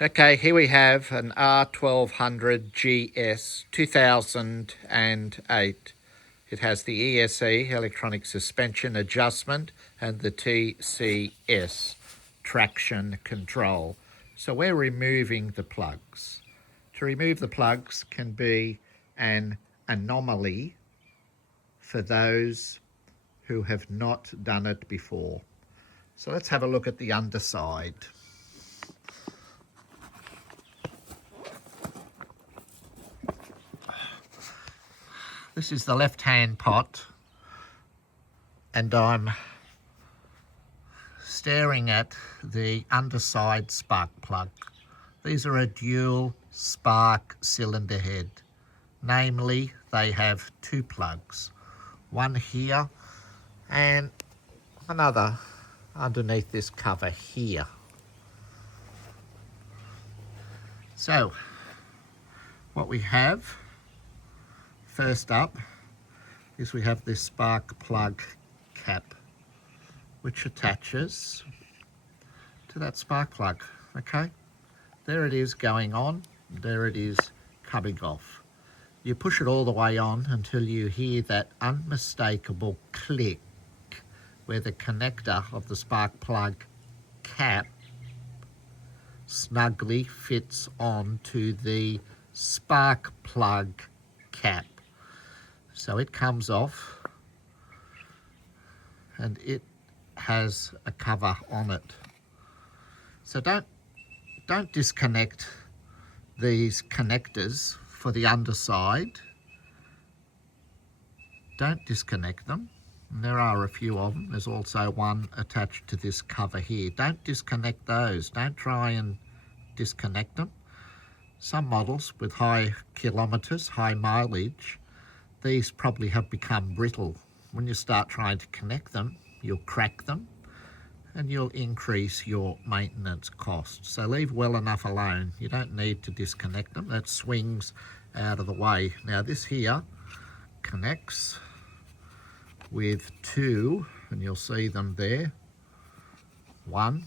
Okay, here we have an R1200GS 2008. It has the ESE, electronic suspension adjustment, and the TCS, traction control. So we're removing the plugs. To remove the plugs can be an anomaly for those who have not done it before. So let's have a look at the underside. This is the left-hand pot, and I'm staring at the underside spark plug. These are a dual spark cylinder head. Namely, they have two plugs, one here and another underneath this cover here. So, what we have first up is we have this spark plug cap, which attaches to that spark plug. Okay, there it is going on, there it is coming off. You push it all the way on until you hear that unmistakable click where the connector of the spark plug cap snugly fits onto the spark plug cap. So it comes off and it has a cover on it. So don't disconnect these connectors for the underside. Don't disconnect them. And there are a few of them. There's also one attached to this cover here. Don't disconnect those. Don't try and disconnect them. Some models with high kilometres, high mileage, these probably have become brittle. When you start trying to connect them, you'll crack them and you'll increase your maintenance costs. So leave well enough alone. You don't need to disconnect them. That swings out of the way. Now this here connects with two, and you'll see them there. One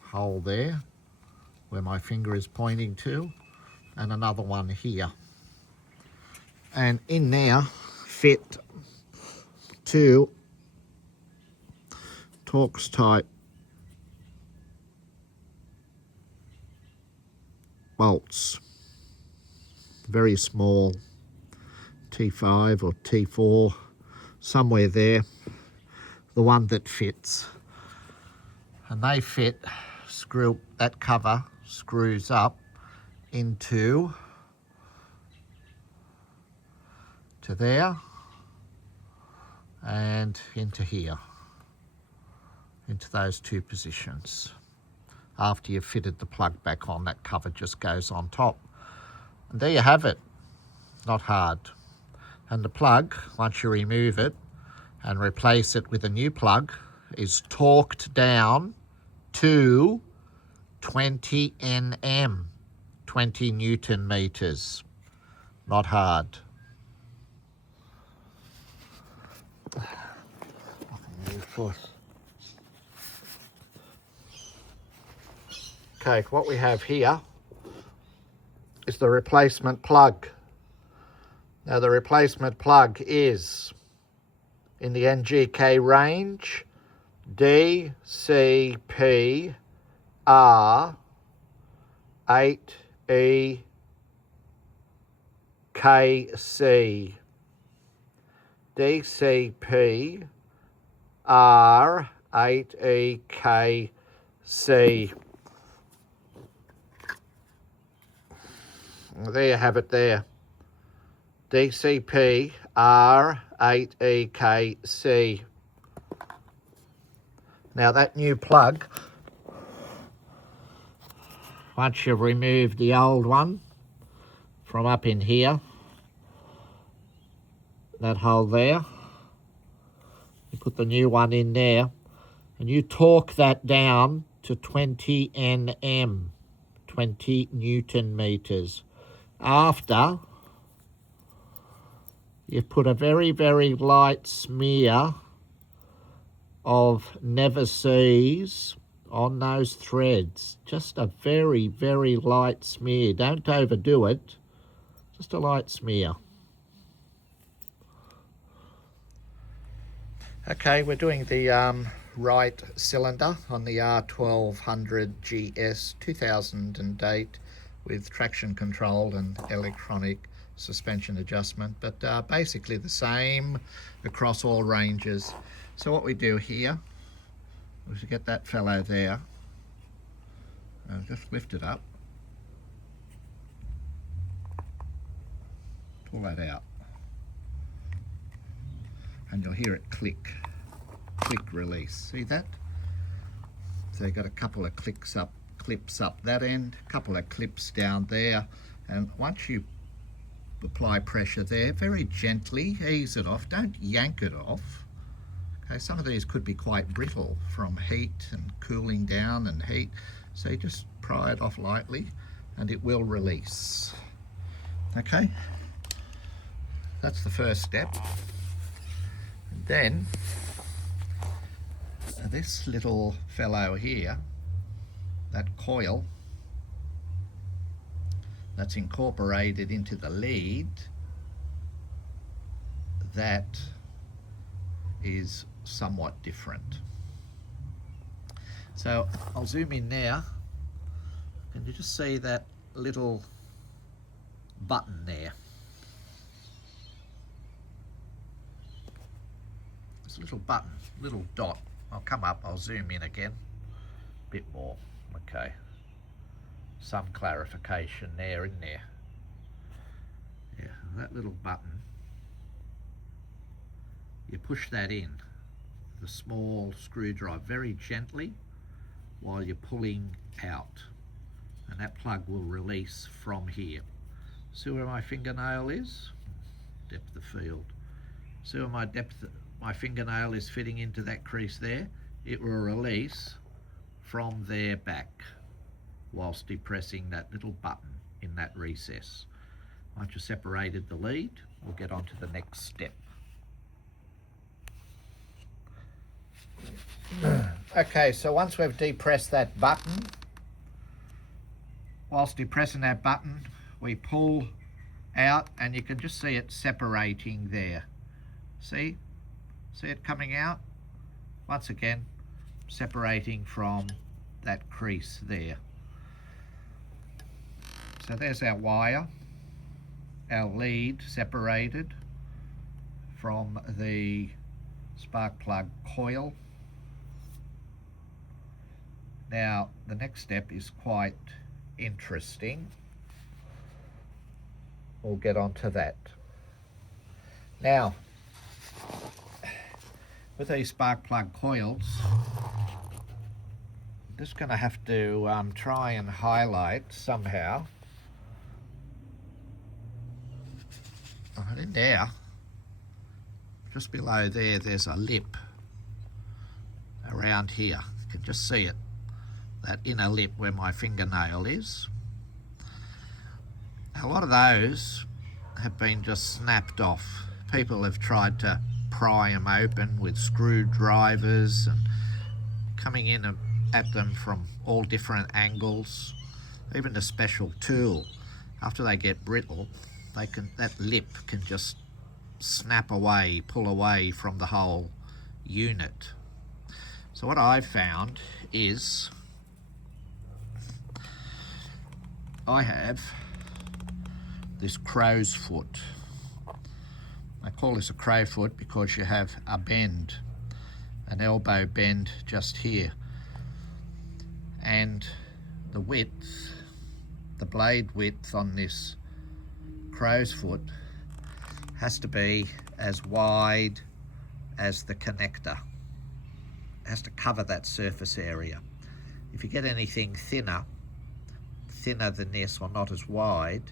hole there where my finger is pointing to, and another one here. And in there fit two Torx type bolts, very small, T5 or T4, somewhere there, the one that fits. And they fit, that cover screws up into there and into here, into those two positions. After you've fitted the plug back on, that cover just goes on top. And there you have it, not hard. And the plug, once you remove it and replace it with a new plug, is torqued down to 20 Nm, 20 Newton meters. Not hard. Okay, what we have here is the replacement plug. Now the replacement plug is in the NGK range, DCP R8EKC. DCP R8EKC. There you have it there. DCP R8EKC. Now that new plug, once you've removed the old one from up in here, that hole there, you put the new one in there and you torque that down to 20 Nm, 20 Newton meters. After you've put a very, very light smear of Never Sees on those threads. Just a very, very light smear. Don't overdo it. Just a light smear. Okay, we're doing the right cylinder on the R1200GS 2008 with traction control and electronic suspension adjustment, but basically the same across all ranges. So what we do here is we get that fellow there and just lift it up, pull that out, and you'll hear it click release. See that? So you've got a couple of clips up that end, a couple of clips down there, and once you apply pressure there, very gently ease it off. Don't yank it off. Okay, some of these could be quite brittle from heat and cooling down and heat, so you just pry it off lightly and it will release. Okay, that's the first step. And then this little fellow here, that coil that's incorporated into the lead, that is somewhat different. So I'll zoom in now. Can you just see that little button there? It's a little button, little dot. I'll come up, I'll zoom in again, a bit more. Okay, some clarification there, isn't there? Yeah, that little button, you push that in, the small screwdriver, very gently while you're pulling out, and that plug will release from here. See where my fingernail is? Depth of field. See where my fingernail is fitting into that crease there? It will release from there back whilst depressing that little button in that recess. Once you've separated the lead, we'll get on to the next step. Okay, so once we've depressed that button, whilst depressing that button, we pull out and you can just see it separating there. See it coming out? Once again, separating from that crease there. So there's our wire, our lead separated from the spark plug coil. Now the next step is quite interesting. We'll get on to that. Now, with these spark plug coils, I'm just going to have to try and highlight somehow. Right in there, just below there, there's a lip around here. You can just see it, that inner lip where my fingernail is. A lot of those have been just snapped off. People have tried to pry them open with screwdrivers and coming in at them from all different angles. Even a special tool, after they get brittle, that lip can just snap away, pull away from the whole unit. So what I've found is I have this crow's foot. I call this a crow foot because you have a bend, an elbow bend just here, and the width, the blade width on this crow's foot has to be as wide as the connector. It has to cover that surface area. If you get anything thinner than this or not as wide,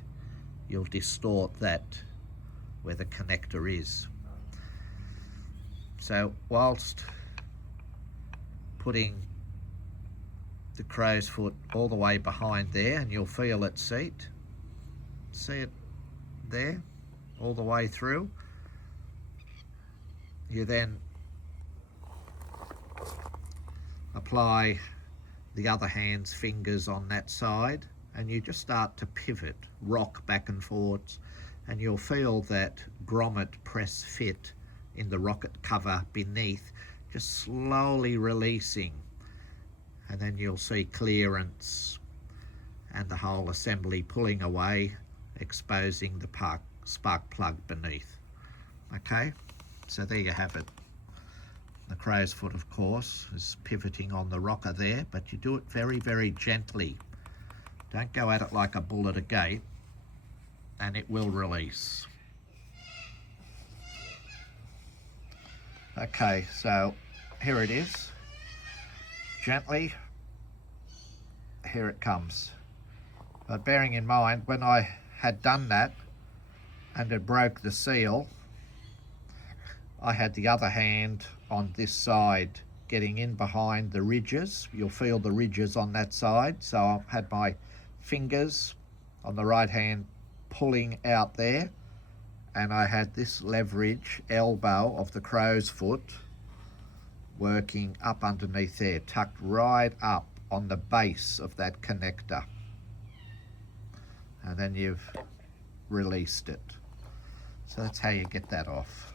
you'll distort that where the connector is. So whilst putting the crow's foot all the way behind there, and you'll feel its seat, see it there all the way through, you then apply the other hand's fingers on that side, and you just start to pivot, rock back and forwards, and you'll feel that grommet press fit in the rocket cover beneath, just slowly releasing, and then you'll see clearance and the whole assembly pulling away, exposing the spark plug beneath. Okay, so there you have it. The crow's foot, of course, is pivoting on the rocker there, but you do it very, very gently. Don't go at it like a bull at a gate, and it will release. Okay, so here it is. Gently, here it comes. But bearing in mind, when I had done that and it broke the seal, I had the other hand on this side getting in behind the ridges. You'll feel the ridges on that side. So I had my fingers on the right hand pulling out there, and I had this leverage elbow of the crow's foot working up underneath there, tucked right up on the base of that connector. And then you've released it. So that's how you get that off.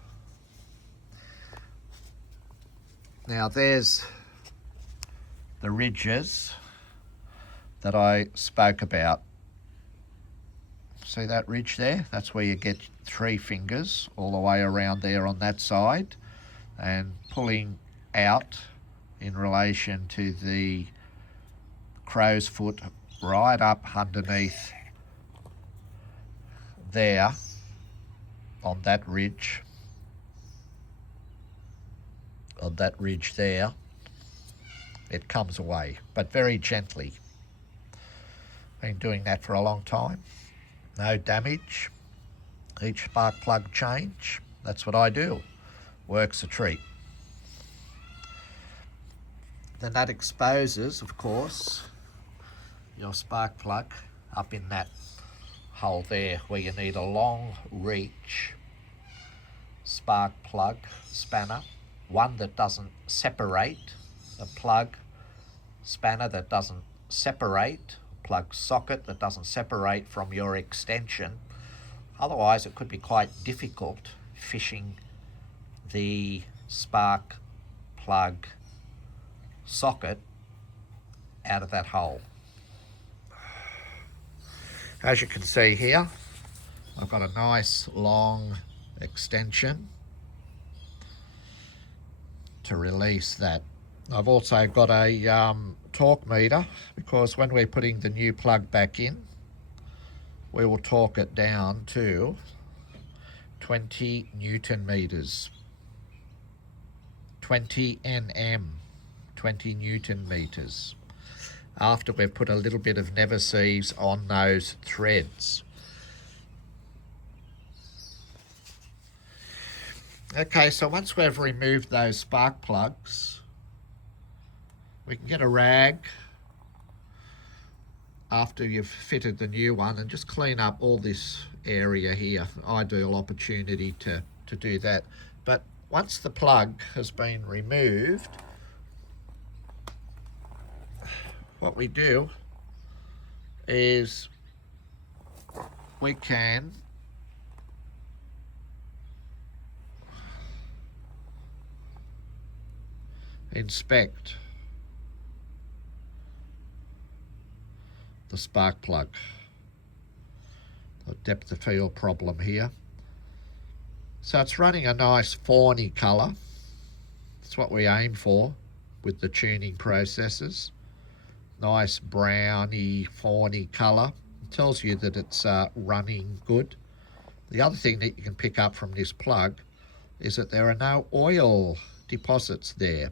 Now there's the ridges that I spoke about. See that ridge there? That's where you get 3 fingers all the way around there on that side, and pulling out in relation to the crow's foot right up underneath there on that ridge. On that ridge there, it comes away, but very gently. Been doing that for a long time. No damage. Each spark plug change, that's what I do. Works a treat. Then that exposes, of course, your spark plug up in that hole there, where you need a long reach spark plug spanner, one that doesn't separate, a plug spanner that doesn't separate, plug socket that doesn't separate from your extension. Otherwise it could be quite difficult fishing the spark plug socket out of that hole. As you can see here, I've got a nice long extension to release that. I've also got a torque meter, because when we're putting the new plug back in, we will torque it down to 20 Newton meters. 20 Nm, 20 Newton meters. After we've put a little bit of never seize on those threads. Okay, so once we've removed those spark plugs, we can get a rag after you've fitted the new one and just clean up all this area here. Ideal opportunity to do that. But once the plug has been removed, what we do is we can inspect the spark plug. A depth of field problem here. So it's running a nice fawny colour. That's what we aim for with the tuning processes. Nice browny, fawny colour. It tells you that it's running good. The other thing that you can pick up from this plug is that there are no oil deposits there.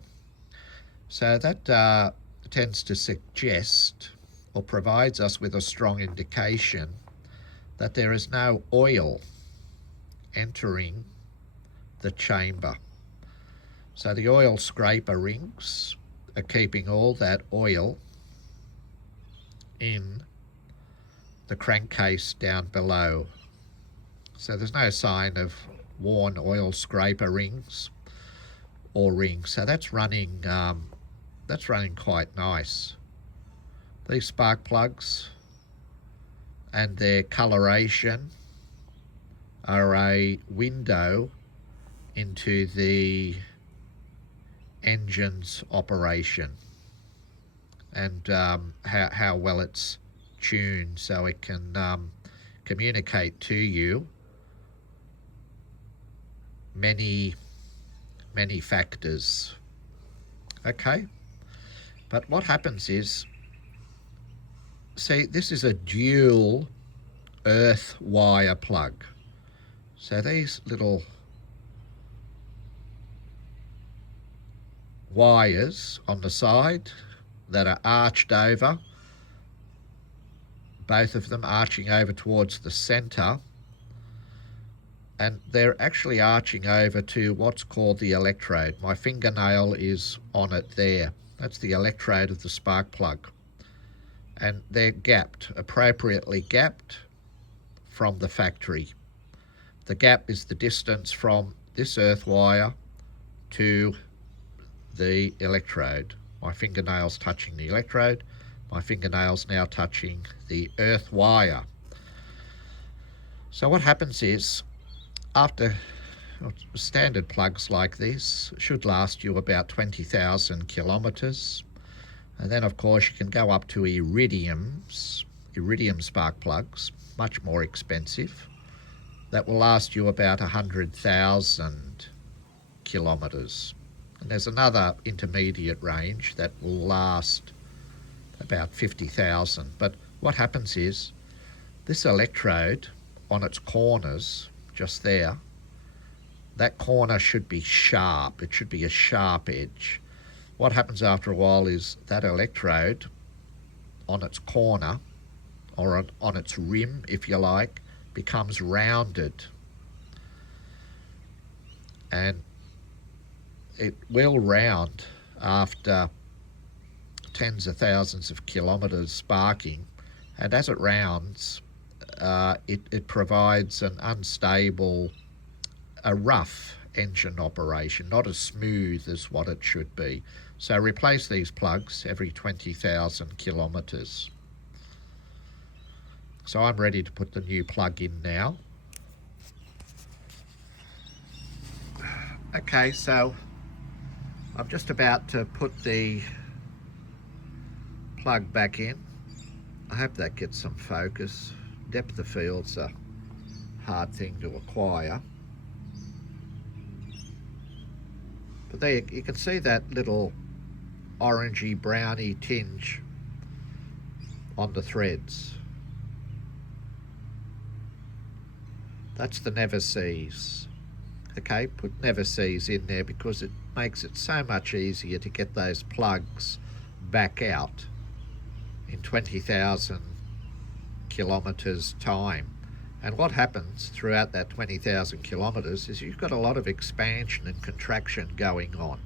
So that tends to suggest, or provides us with a strong indication, that there is no oil entering the chamber. So the oil scraper rings are keeping all that oil in the crankcase down below. So there's no sign of worn oil scraper rings or rings. So that's running quite nice. These spark plugs and their coloration are a window into the engine's operation and how well it's tuned, so it can communicate to you many factors. Okay, but what happens is, see, this is a dual earth wire plug. So these little wires on the side that are arched over, both of them arching over towards the center, and they're actually arching over to what's called the electrode. My fingernail is on it there. That's the electrode of the spark plug. And they're gapped, appropriately gapped from the factory. The gap is the distance from this earth wire to the electrode. My fingernails touching the electrode, my fingernails now touching the earth wire. So what happens is, after standard plugs like this should last you about 20,000 kilometres, and then of course you can go up to iridium spark plugs, much more expensive, that will last you about 100,000 kilometres. And there's another intermediate range that will last about 50,000. But what happens is, this electrode on its corners, just there, that corner should be sharp. It should be a sharp edge. What happens after a while is that electrode on its corner, or on its rim, if you like, becomes rounded. And it will round after tens of thousands of kilometres sparking, and as it rounds, it provides an unstable, a rough engine operation, not as smooth as what it should be. So replace these plugs every 20,000 kilometres. So I'm ready to put the new plug in now. Okay, so I'm just about to put the plug back in. I hope that gets some focus. Depth of field's a hard thing to acquire. But there you can see that little orangey browny tinge on the threads. That's the never sees. Okay, put never sees in there because it makes it so much easier to get those plugs back out in 20,000 kilometres time. And what happens throughout that 20,000 kilometres is you've got a lot of expansion and contraction going on.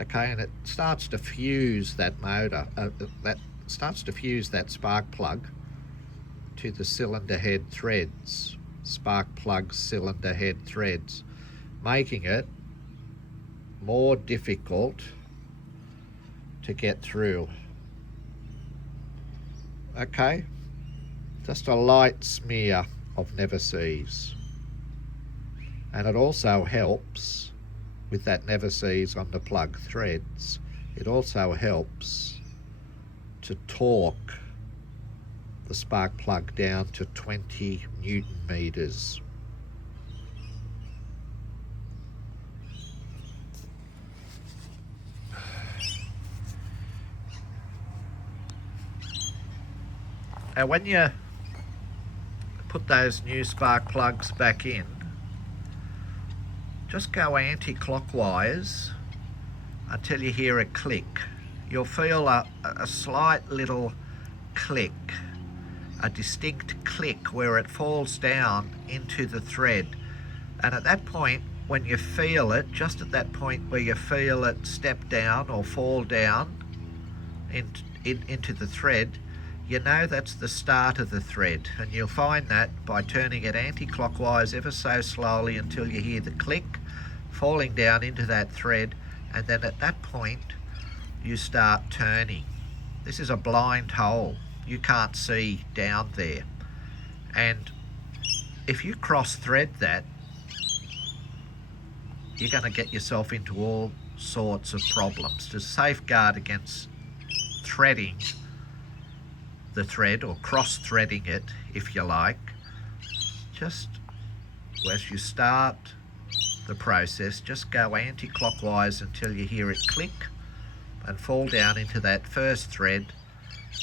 Okay, and it starts to fuse that motor, that spark plug to the cylinder head threads, spark plug cylinder head threads, making it more difficult to get through. Okay, just a light smear of never sees. And it also helps with that never sees on the plug threads. It also helps to torque the spark plug down to 20 Newton meters. Now when you put those new spark plugs back in, just go anti-clockwise until you hear a click. You'll feel a slight little click, a distinct click where it falls down into the thread. And at that point, when you feel it, just at that point where you feel it step down or fall down into the thread, you know that's the start of the thread. And you'll find that by turning it anti-clockwise ever so slowly until you hear the click falling down into that thread, and then at that point you start turning. This is a blind hole. You can't see down there. And if you cross thread that, you're going to get yourself into all sorts of problems. To safeguard against threading the thread, or cross threading it if you like, just as you start the process, just go anti-clockwise until you hear it click and fall down into that first thread.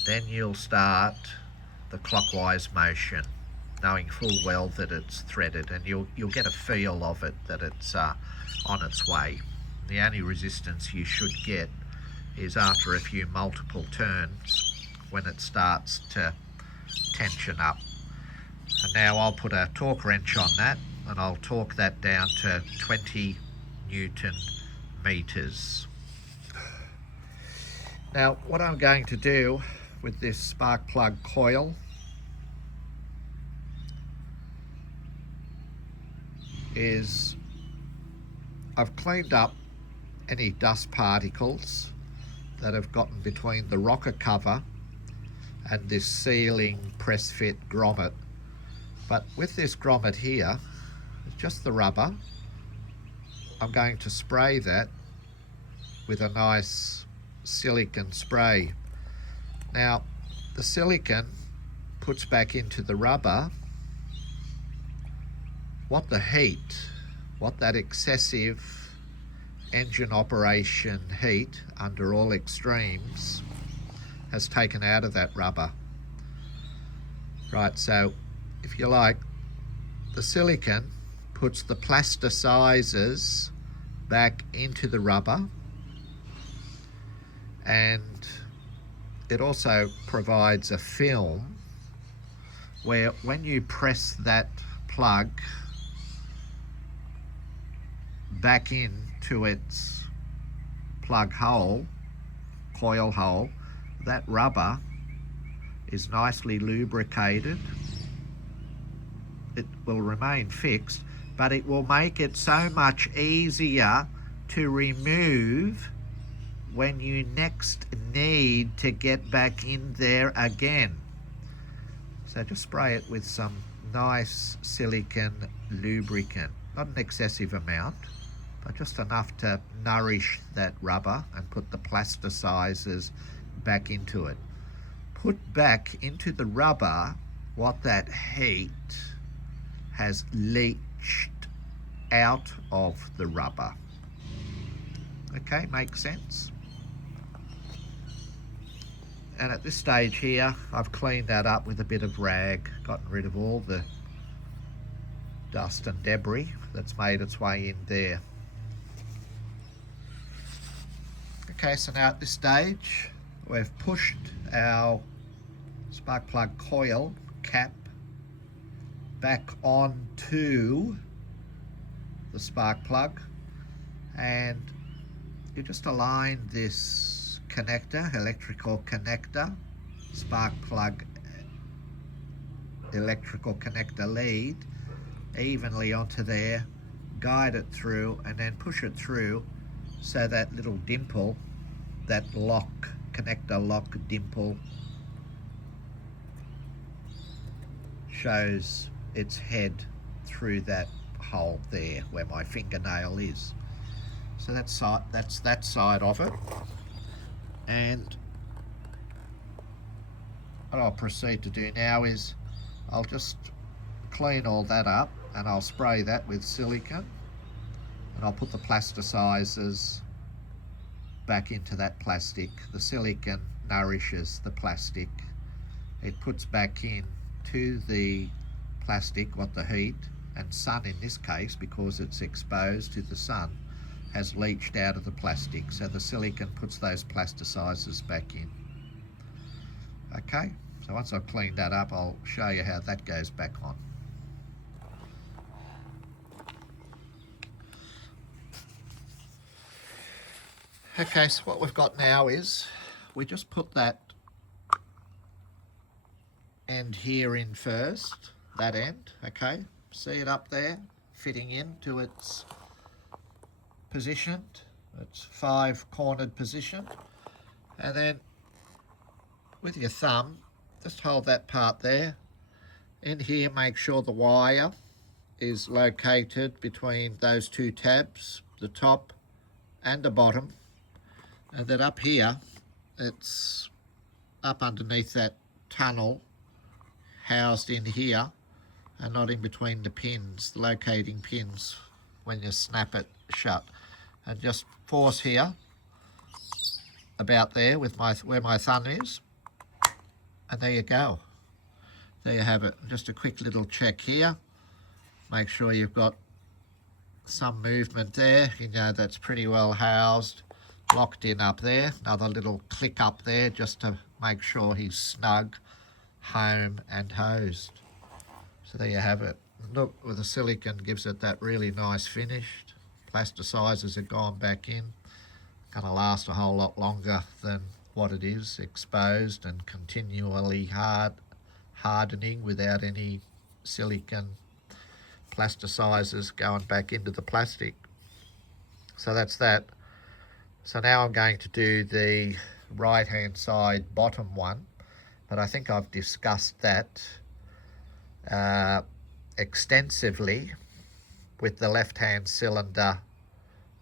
Then you'll start the clockwise motion, knowing full well that it's threaded, and you'll get a feel of it, that it's on its way. The only resistance you should get is after a few multiple turns, when it starts to tension up. And now I'll put a torque wrench on that, and I'll torque that down to 20 Newton meters. Now what I'm going to do with this spark plug coil is I've cleaned up any dust particles that have gotten between the rocker cover and this sealing press fit grommet. But with this grommet here, it's just the rubber. I'm going to spray that with a nice silicone spray. Now the silicone puts back into the rubber what that excessive engine operation heat under all extremes has taken out of that rubber. Right, so if you like, the silicone puts the plasticizers back into the rubber, and it also provides a film where when you press that plug back into its plug hole, coil hole, that rubber is nicely lubricated. It will remain fixed, but it will make it so much easier to remove when you next need to get back in there again. So just spray it with some nice silicone lubricant, not an excessive amount, but just enough to nourish that rubber and put the plasticizers back into it. Put back into the rubber what that heat has leached out of the rubber. Okay, makes sense? And at this stage here, I've cleaned that up with a bit of rag, gotten rid of all the dust and debris that's made its way in there. Okay, so now at this stage, we've pushed our spark plug coil cap back onto the spark plug, and you just align this connector, electrical connector, spark plug electrical connector lead evenly onto there, guide it through, and then push it through so that little dimple, that lock, connector lock dimple, shows its head through that hole there where my fingernail is. So that's that side of it. And what I'll proceed to do now is I'll just clean all that up, and I'll spray that with silicone, and I'll put the plasticizers back into that plastic. The silicone nourishes the plastic. It puts back in to the plastic what the heat and sun, in this case, because it's exposed to the sun, has leached out of the plastic. So the silicone puts those plasticizers back in. Okay, so once I've cleaned that up, I'll show you how that goes back on. Okay, so what we've got now is we just put that end here in first, that end, okay? See it up there, fitting into its position, its 5-cornered position. And then with your thumb, just hold that part there. In here, make sure the wire is located between those two tabs, the top and the bottom, and that up here, it's up underneath that tunnel, housed in here, and not in between the pins, the locating pins, when you snap it shut. And just force here, about there, with where my thumb is, and there you go. There you have it. Just a quick little check here. Make sure you've got some movement there. You know that's pretty well housed, locked in up there. Another little click up there just to make sure he's snug, home and hosed. So there you have it. Look, with the silicone gives it that really nice finish. Plasticizers have gone back in. Gonna last a whole lot longer than what it is, exposed and continually hardening without any silicone plasticizers going back into the plastic. So that's that. So now I'm going to do the right hand side bottom one, but I think I've discussed that extensively with the left hand cylinder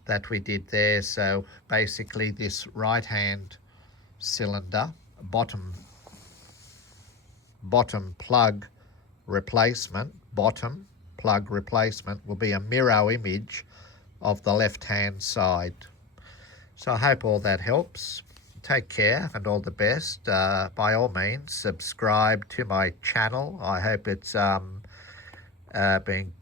that we did there. So basically this right hand cylinder bottom plug replacement will be a mirror image of the left hand side. So I hope all that helps. Take care and all the best. By all means, subscribe to my channel. I hope it's being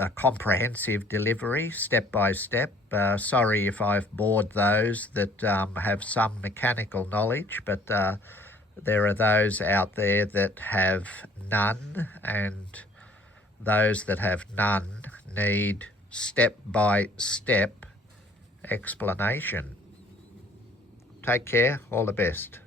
a comprehensive delivery, step by step. Sorry if I've bored those that have some mechanical knowledge, but there are those out there that have none, and those that have none need step-by-step explanation. Take care, all the best.